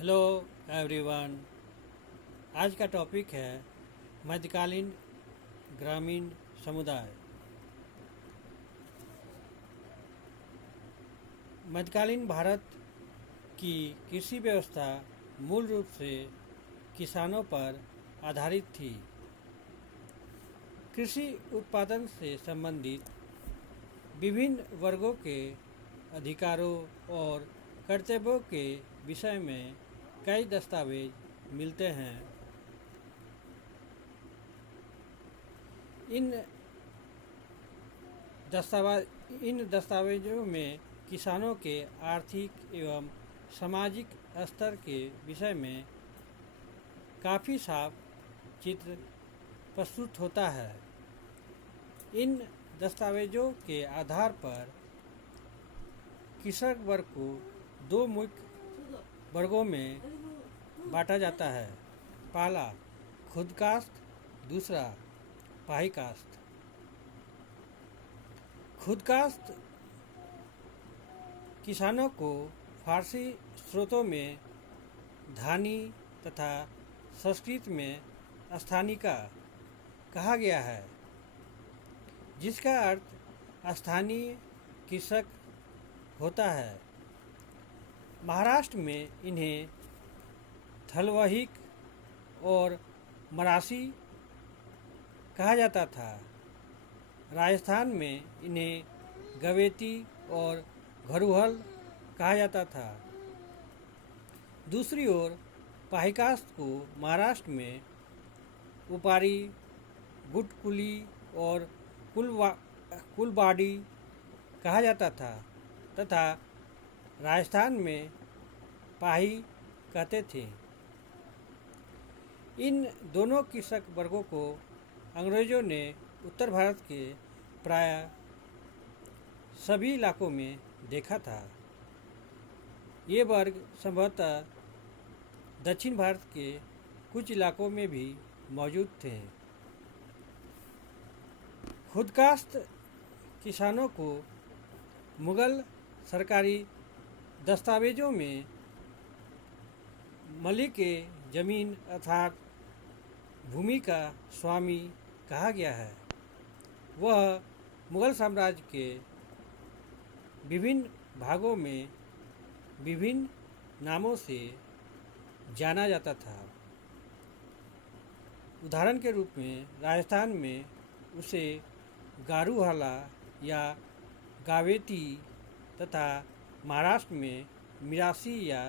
Hello everyone. आज का topic है मध्यकालीन ग्रामीण समुदाय। मध्यकालीन भारत की कृषि व्यवस्था मूल रूप से किसानों पर आधारित थी। कृषि उत्पादन से संबंधित विभिन्न वर्गों के अधिकारों और कर्तव्यों के विषय में कई दस्तावेज मिलते हैं। इन दस्तावेजों में किसानों के आर्थिक एवं सामाजिक स्तर के विषय में काफ़ी साफ चित्र प्रस्तुत होता है। इन दस्तावेजों के आधार पर कृषक वर्ग को दो मुख्य वर्गों में बांटा जाता है। पहला खुद काश्त, दूसरा पाही काश्त। खुद काश्त किसानों को फारसी स्रोतों में धानी तथा संस्कृत में स्थानिका कहा गया है, जिसका अर्थ स्थानीय कृषक होता है। महाराष्ट्र में इन्हें थलवहिक और मरासी कहा जाता था। राजस्थान में इन्हें गवेती और घरुहल कहा जाता था। दूसरी ओर पाहिकास्त को महाराष्ट्र में उपारी, गुटकुली और कुलबाड़ी कहा जाता था तथा राजस्थान में पाही कहते थे। इन दोनों कृषक वर्गों को अंग्रेजों ने उत्तर भारत के प्राय सभी इलाकों में देखा था। ये वर्ग संभवतः दक्षिण भारत के कुछ इलाकों में भी मौजूद थे। खुदकाश्त किसानों को मुगल सरकारी दस्तावेजों में मलिक जमीन अर्थात भूमि का स्वामी कहा गया है। वह मुगल साम्राज्य के विभिन्न भागों में विभिन्न नामों से जाना जाता था। उदाहरण के रूप में राजस्थान में उसे गारूहाला या गावेती तथा महाराष्ट्र में मिरासी या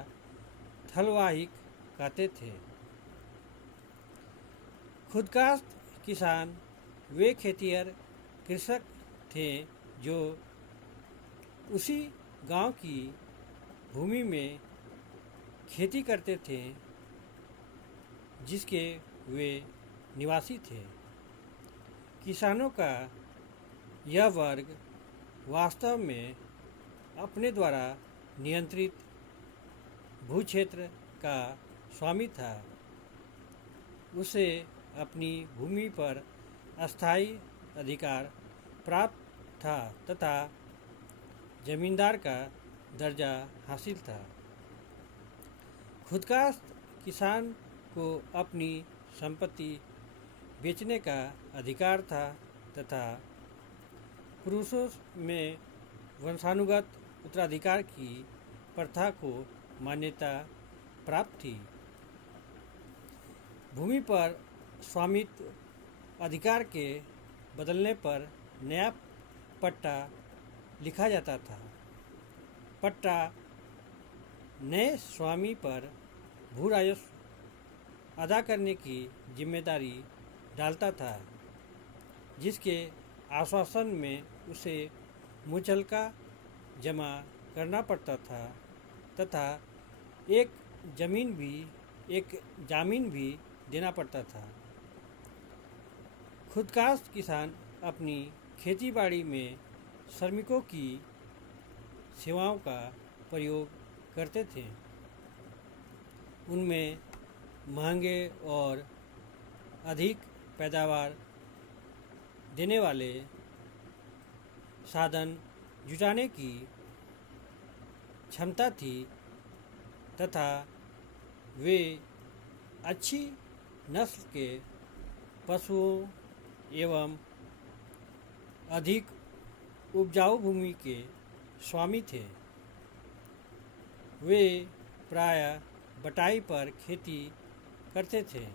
थलवाहिक कहते थे। खुदकाश्त किसान वे खेतिहर कृषक थे जो उसी गांव की भूमि में खेती करते थे जिसके वे निवासी थे। किसानों का यह वर्ग वास्तव में अपने द्वारा नियंत्रित भूक्षेत्र का स्वामी था। उसे अपनी भूमि पर अस्थायी अधिकार प्राप्त था तथा जमींदार का दर्जा हासिल था। खुदकाश्त किसान को अपनी संपत्ति बेचने का अधिकार था तथा पुरुषों में वंशानुगत उत्तराधिकार की प्रथा को मान्यता प्राप्त थी। भूमि पर स्वामित्व अधिकार के बदलने पर नया पट्टा लिखा जाता था। पट्टा नए स्वामी पर भू राजस्व अदा करने की जिम्मेदारी डालता था, जिसके आश्वासन में उसे मुचलका जमा करना पड़ता था तथा एक जामीन भी देना पड़ता था। खुदकाश्त किसान अपनी खेतीबाड़ी में श्रमिकों की सेवाओं का प्रयोग करते थे। उनमें महंगे और अधिक पैदावार देने वाले साधन जुटाने की क्षमता थी तथा वे अच्छी नस्ल के पशुओं एवं अधिक उपजाऊ भूमि के स्वामी थे। वे प्रायः बटाई पर खेती करते थे।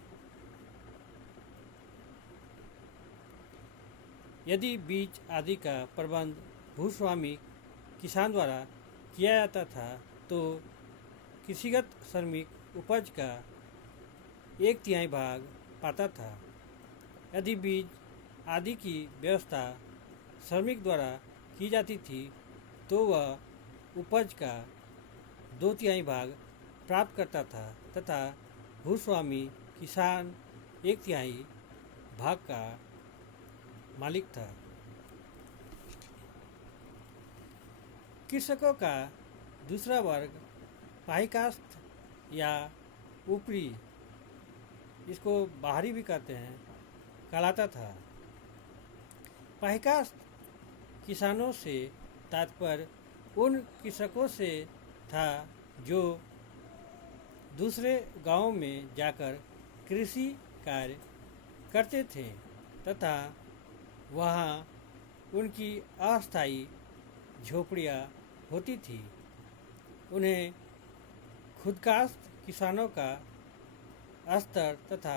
यदि बीज आदि का प्रबंध भूस्वामी किसान द्वारा किया जाता था तो कृषिगत श्रमिक उपज का 1/3 भाग पाता था। यदि बीज आदि की व्यवस्था श्रमिक द्वारा की जाती थी तो वह उपज का 2/3 भाग प्राप्त करता था तथा भूस्वामी किसान 1/3 भाग का मालिक था। कृषकों का दूसरा वर्ग पाहिकास्थ या ऊपरी, इसको बाहरी भी कहते हैं, कहलाता था। पाहिकास्थ किसानों से तात्पर्य उन कृषकों से था जो दूसरे गांवों में जाकर कृषि कार्य करते थे तथा वहां उनकी अस्थायी झोपड़ियां होती थी। उन्हें खुदकास्ट किसानों का स्तर तथा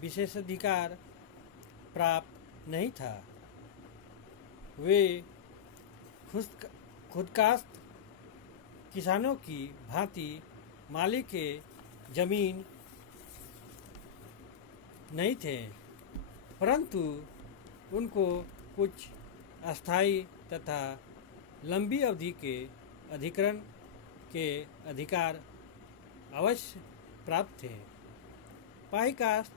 विशेषाधिकार प्राप्त नहीं था। वे खुदकास्ट किसानों की भांति मालिक के जमीन नहीं थे, परंतु उनको कुछ अस्थायी तथा लंबी अवधि के अधिग्रहण के अधिकार अवश्य प्राप्त थे। पाहिकास्थ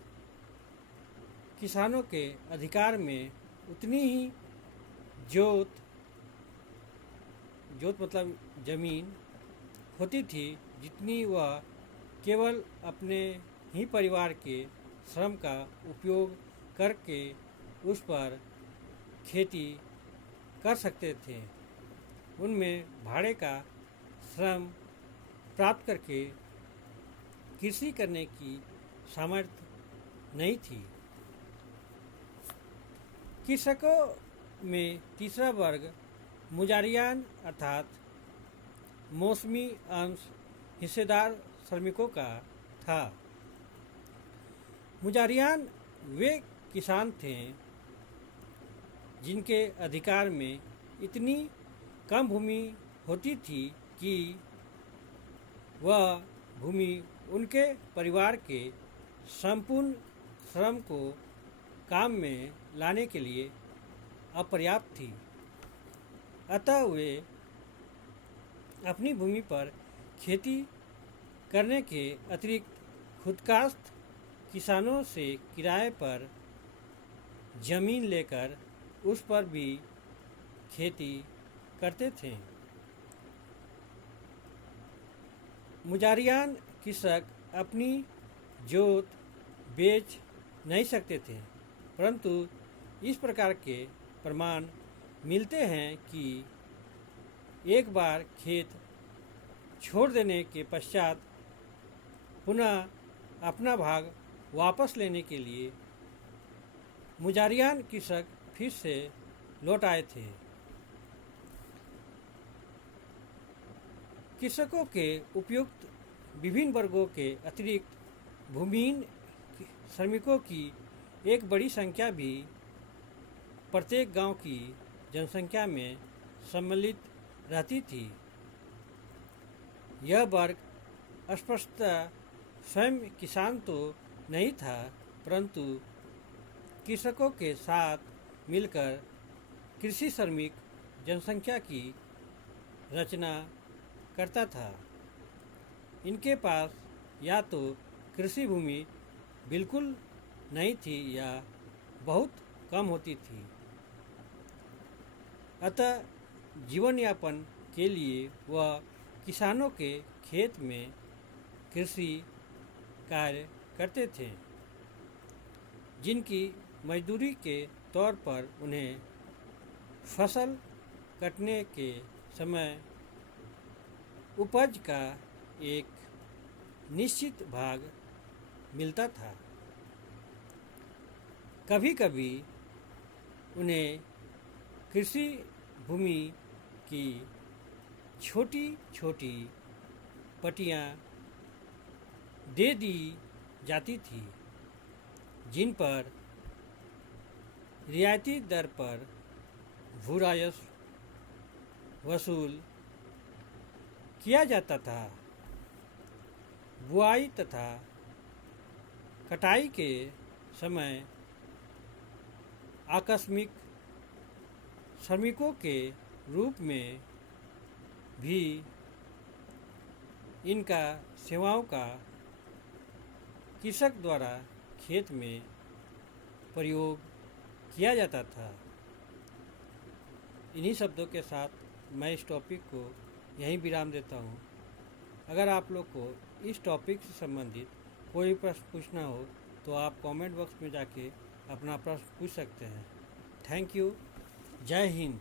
किसानों के अधिकार में उतनी ही जोत मतलब जमीन होती थी जितनी वह केवल अपने ही परिवार के श्रम का उपयोग करके उस पर खेती कर सकते थे। उनमें भाड़े का श्रम प्राप्त करके कृषि करने की सामर्थ्य नहीं थी। कृषकों में तीसरा वर्ग मुजारियान अर्थात मौसमी अंश हिस्सेदार श्रमिकों का था। मुजारियान वे किसान थे जिनके अधिकार में इतनी कम भूमि होती थी कि वह भूमि उनके परिवार के संपूर्ण श्रम को काम में लाने के लिए अपर्याप्त थी। अतः वे अपनी भूमि पर खेती करने के अतिरिक्त खुदकास्ट किसानों से किराए पर जमीन लेकर उस पर भी खेती करते थे। मुजारियान कृषक अपनी जोत बेच नहीं सकते थे, परंतु इस प्रकार के प्रमाण मिलते हैं कि एक बार खेत छोड़ देने के पश्चात पुनः अपना भाग वापस लेने के लिए मुजारियान कृषक फिर से लौट आए थे। कृषकों के उपयुक्त विभिन्न वर्गों के अतिरिक्त भूमिहीन श्रमिकों की एक बड़ी संख्या भी प्रत्येक गांव की जनसंख्या में सम्मिलित रहती थी। यह वर्ग स्पष्टतः स्वयं किसान तो नहीं था, परंतु कृषकों के साथ मिलकर कृषि श्रमिक जनसंख्या की रचना करता था। इनके पास या तो कृषि भूमि बिल्कुल नहीं थी या बहुत कम होती थी। अतः जीवन यापन के लिए वह किसानों के खेत में कृषि कार्य करते थे, जिनकी मजदूरी के तौर पर उन्हें फसल कटने के समय उपज का एक निश्चित भाग मिलता था। कभी कभी उन्हें कृषि भूमि की छोटी छोटी पट्टियाँ दे दी जाती थी, जिन पर रियायती दर पर भू राजस्व वसूल किया जाता था। बुआई तथा कटाई के समय आकस्मिक श्रमिकों के रूप में भी इनका सेवाओं का कृषक द्वारा खेत में प्रयोग किया जाता था। इन्हीं शब्दों के साथ मैं इस टॉपिक को यहीं विराम देता हूँ। अगर आप लोग को इस टॉपिक से संबंधित कोई प्रश्न पूछना हो तो आप कमेंट बॉक्स में जाके अपना प्रश्न पूछ सकते हैं। Thank you. जय हिंद।